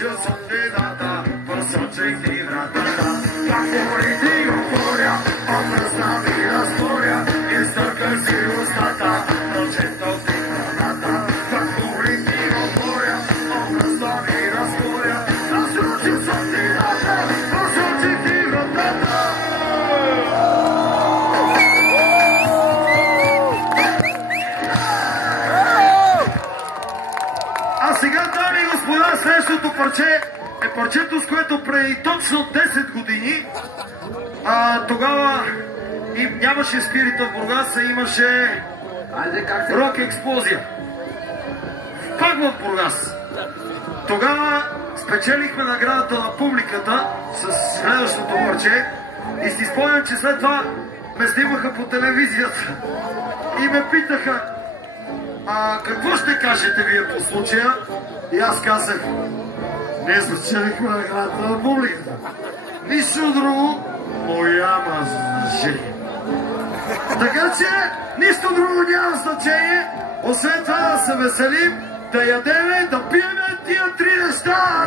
случил светлината, посочих ти вратата. Как говори ти говоря, образна ми разтворя, изтъркай си устата, прочетох ти храната. Как говори ти говоря, образна ми разтворя, разрушил светлината, посочих ти вратата. А сега, дами и господа, следващото парче е парчето, с което преди точно 10 години тогава нямаше Спирита в Бургас, а имаше рок експлозия. Пак в Бургас. Тогава спечелихме наградата на публиката с следващото парче и си спомням, че след това ме снимаха по телевизията и ме питаха: какво ще кажете вие по случая? И аз казах: не спечелихме наградата на публиката. Нищо друго, голяма значение. Така че нищо друго няма значение, освен това да се веселим, да ядеме, да пиеме тия три неща.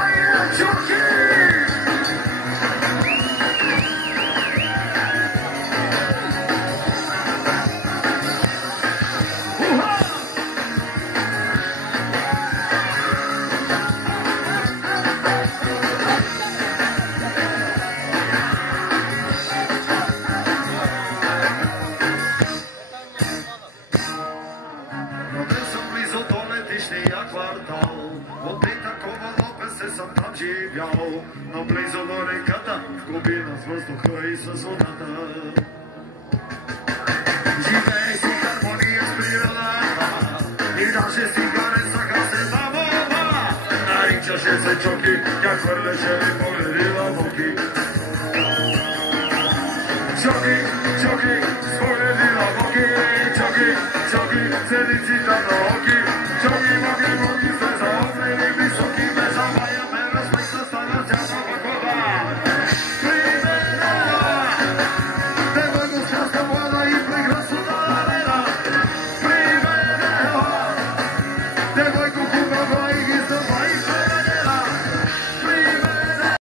Айде, чуки! Но близо до реката, в глубина с въздуха и с водата. Живее си хармония с природата и даже си харесаха се на вода. Наричаше се Чоки, тя хвърляше ми погледи лъвоки. Чоки, Чоки, с погледи лъвоки. Чоки, Чоки, седиците на оки.